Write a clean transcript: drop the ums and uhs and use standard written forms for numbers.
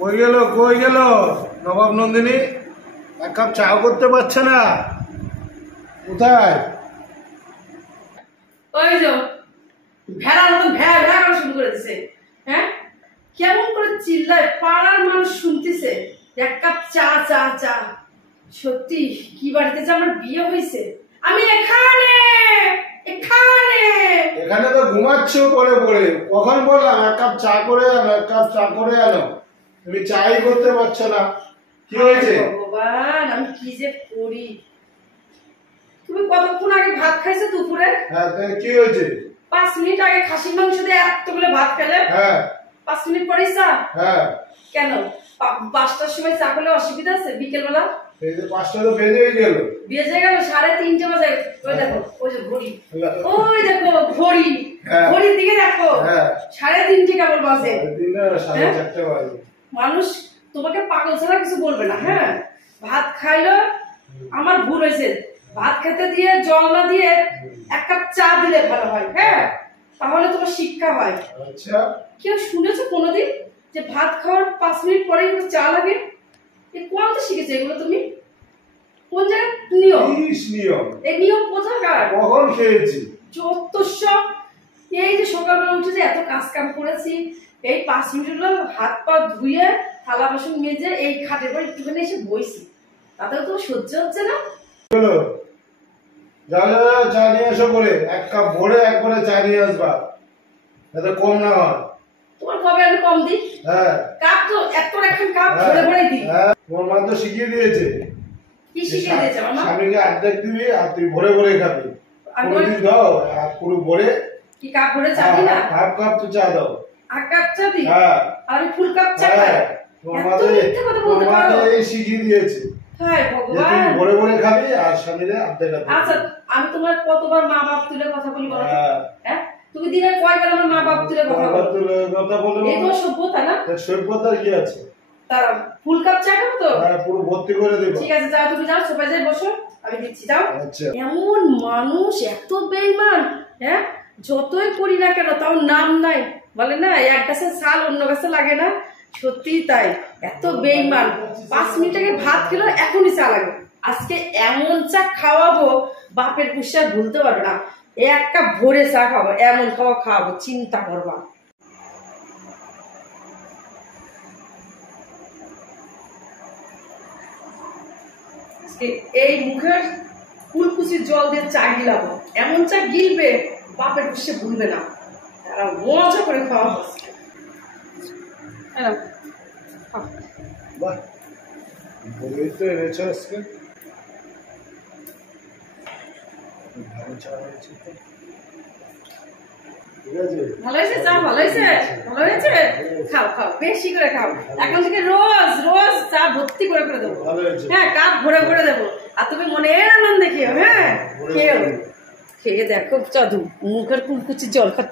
কই গেল নবাব নন্দিনী? এক কাপ চাও করতে পারছে না, কোথায়? ওই যে ভেড়ার মতো ভ্যা ভ্যা করে শুরু করে দিছে। হ্যাঁ, কেমন করে চিল্লায়, পাড়ার মানুষ শুনতেছে। এক কাপ চা চা চা। সত্যি কি বাড়িতে যে আমার বিয়ে হয়েছে। আমি এখানে এখানে এখানে তো ঘুমাচ্ছ পড়ে পড়ে। কখন বললাম এক কাপ চা করে আনো, এক কাপ চা করে আনো, তুমি চাই করতে পারছো না। কি হয়েছে? ভগবান, আমি কি যে করি। তুমি কতক্ষণ আগে ভাত খাইছো দুপুরে? হ্যাঁ, কি হয়েছে? 5 মিনিট আগে খাসির মাংস দিয়ে এতগুলো ভাত খেলে। হ্যাঁ 5 মিনিট পরেই চা? হ্যাঁ। কেন 5টার সময় চা খেলে অসুবিধা আছে? বিকেল বেলা এই যে 5টা তো বেজেই গেল। বেজে গেল 3:30 বাজে। ওই দেখো, ওই যে ঘড়ি, ওই দেখো ঘড়ি, ঘড়ির দিকে দেখো। 3:30 কেবল বাজে। 4:30 বাজে। মানুষ তোমাকে পাগল ছাড়া কিছু বলবে না। হ্যাঁ, ভাত খাইলো, আমার ভুল হয়েছে। ভাত খেতে দিয়ে জল না দিয়ে এক কাপ চা দিলে ভালো হয়। হ্যাঁ, তাহলে তোমার শিক্ষা হয়। আচ্ছা, কেউ শুনেছো কোনোদিন যে ভাত খাওয়ার 5 মিনিট পরেই চা লাগে? কোনটা শিখেছো এগুলো তুমি? কোন জায়গায় নিয়ম? এই নিয়ম কোথাকার? কখন খেয়েছি? যত সব। এই যে সকালবেলা উঠে যে এত কাজ কাম করেছি, এই 5 মিনিট হলো হাত পা ধুয়ে থালা বাসন মেজে এই খাটের পর একটুখানি এসে বইছি, তাতেও তো সহ্য হচ্ছে না। চা নিয়ে এসো করে, এক কাপ ভরে একবারে চা নিয়ে আসবা, যাতে কম না হয়। তোমার কবে আমি কম দিই? হ্যাঁ, কাপ তো এত এখন কাপ ভরে ভরে দিই। তোমার মা তো শিখিয়ে দিয়েছে। কি শিখিয়ে দিয়েছে মামা? স্বামীকে অর্ধেক দিবি আর তুই ভরে ভরে খাবি। পুরো দাও আর পুরো ভরে। কি কাপ ভরে চা দিই না? হাফ কাপ তো চা দাও। আর কাপ চা দিই? হ্যাঁ। আর আমি ফুল কাপ চা খাই? তোমার মা তো শিখিয়ে দিয়েছে। হায় ভগবান, তুই ভরে ভরে খাবি আর স্বামীরে অর্ধেক। আচ্ছা, আমি তোমার কতবার মা বাপ তুলে কথা বলি বলো? হ্যাঁ, তুমি দিনে কয়বার আমার মা বাপ তুলে কথা বলো? এই তো সভ্যতা না? সভ্যতার কি আছে? তারা ফুল কাপ চা খাবো তো? হ্যাঁ, পুরো ভর্তি করে দেব। ঠিক আছে, যাও, তুমি যাও, সোফায় যাই বসো, আমি দিচ্ছি, যাও। আচ্ছা। এমন মানুষ এত বেঈমান। হ্যাঁ, যতই করি না কেন তাও নাম নাই। বলে না, এক গাছের ছাল অন্য গাছে লাগে না। সত্যি তাই, এত বেঈমান। 5 মিনিট আগে ভাত খেলো, এখনই চা লাগে। আজকে এমন চা খাওয়াবো, বাপের পুষা ভুলতে পারবে না। এক কাপ ভরে চা খাবো, এমন খাওয়াবো, চিন্তা করবা। এই মুখের কুলকুচির জল দিয়ে চা গিলাবো, এমন চা গিলবে বাপের পুষে ভুলবে না। তারা মজা করে খাওয়া হচ্ছে। বাহ, বলেই তো এনেছো আজকে। ভালো চা হয়েছে তো। ঠিক আছে, ভালো হয়েছে চা? ভালো হয়েছে, ভালো হয়েছে। খাও খাও, বেশি করে খাও। এখন থেকে রোজ রোজ চা ভর্তি করে করে দেবো। হ্যাঁ, কাপ ভরে ভরে দেবো। আর তুমি মনের আনন্দ খেও। হ্যাঁ, খেয়ে দেখো চাদু মুখের কুলকুচির জল খাচ্ছে।